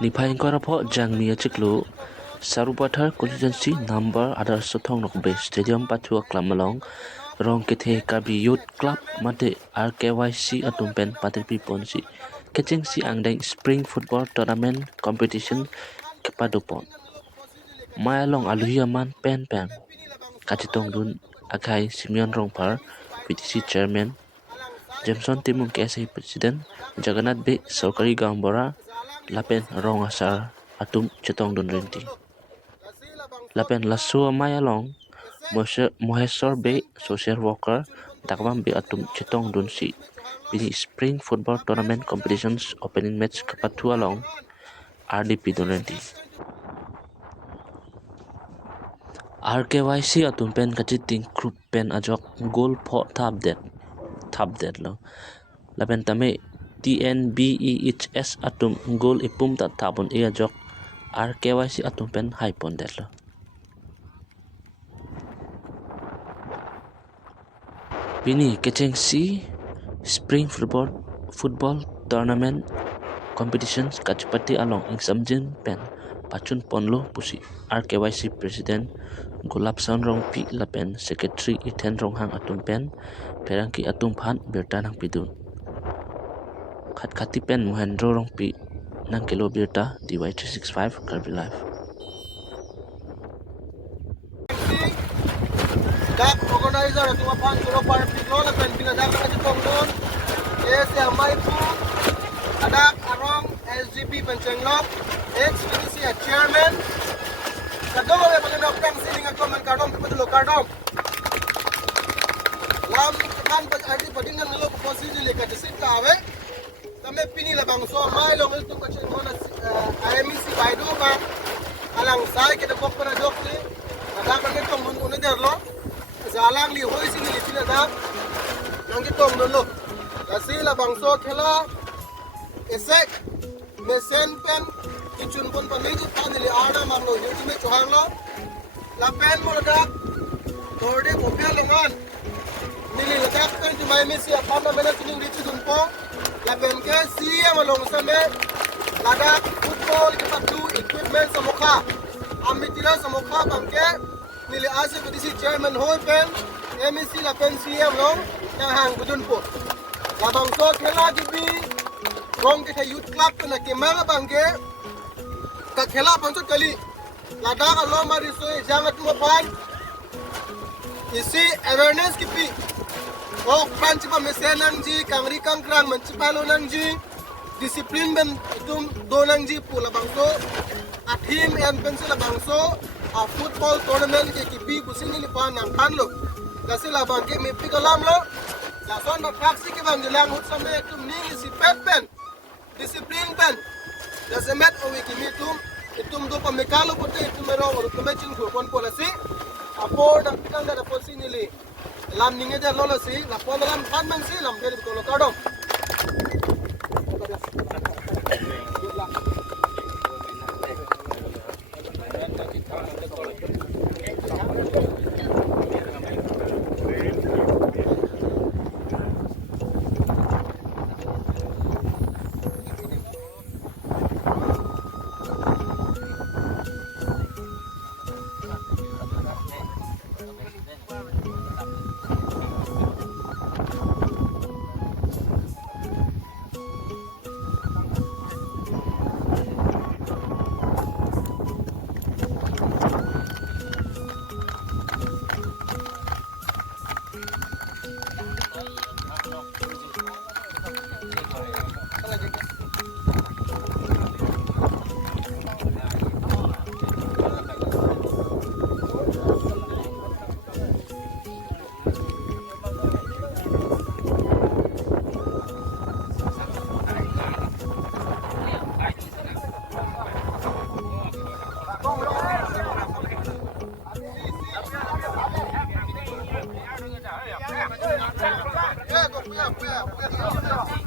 Nipai Korapho Jangmia Chiklu, Sarupathar constituency number other Sotong Nokbe Stadium Patua Klamalong, Rongkethe Karbi Youth Club Mate RKYC Atum patirpi ponsi. Catching si angdeng Spring Football Tournament Competition Kepadopon. Maya long aluhiaman pen Kachitong dun akai Simeon Rongpar, PTC Chairman, Jameson Timung KSA President, Jagannath B. Sorkari Gambora, Lapen Rongasar Atum Chetong dun Renti. Lapen Lasua Maya long, Mohesor B. Social Worker, Dakwam B. Atum Chetong dun si. Bini Spring Football Tournament Competitions Opening Match Kapatua long, RDP dun Renti. RKYC Atum pen kachiting group pen ajok goal po tap dead lo. Lapen tame TNBEHS Atum goal ipum ta tapon e ajok RKYC Atum pen high pon dead lo. Bini kecheng si Spring Football Tournament Competitions kachpati along ing samjin pen pachun ponlo pusi RKYC President Golap San Rong Pi Lapen Secretary Iten Ronghang Atum pen Perangki Atum Phan Birta nang pidun Khat pen Mohendro Rong Pi nang kilo Birta DY365 Karbi Live. Dak organizer at Wapan Suropar Pinola pen pinadang na itong doon is may po adak arong SGP Pencenglok ex-PDC Chairman kadong ay panganok kang sining ako man kadong patulo kadong lam kan pa adi padingan ngalo ko posili ka disit ka ave tame pini labang so may long ito ka chen hona IMC pado ba alang sai ke dok para dokli ada kan itong mun una derlo zalang li hoi sing li sila da nang itong nolo kasi labang so khela esek mesen pen kichun pon pamegi panili ada marlo yuti me chohanglo la pen mo da torde kopya longan nili ladak pen di mai mesi apana mena tuning richi dunpo la pen ke siya malong same ladak football ke patu equipment samokha amitira samokha bangke nili ase PDC chairman hoy pen MEC la pen siya long yang hang budunpo la bangso khela gibi Rongkethe Youth Club na kemanga bangke ka khela pancho kali ladakh alo mari so jangat mo pan isi awareness ki pi o panch pa mesenang ji kangri kangkrang manchipalo nang ji discipline ben itum donang ji pula bangso a team and pencil bangso a football tournament ke ki pi busini ni pan nang panlo kasila bangke me pi kalam lo la son na taxi ke bang lang hut same itum ni si pen discipline pen la semet o wiki mitum itum do pa mekalo pote itum merong o tumechin ko kon polasi apo dang pitang da polisi nili lam ninge da lolasi la pon lam phan man si lam gel ko lo kadom Yeah.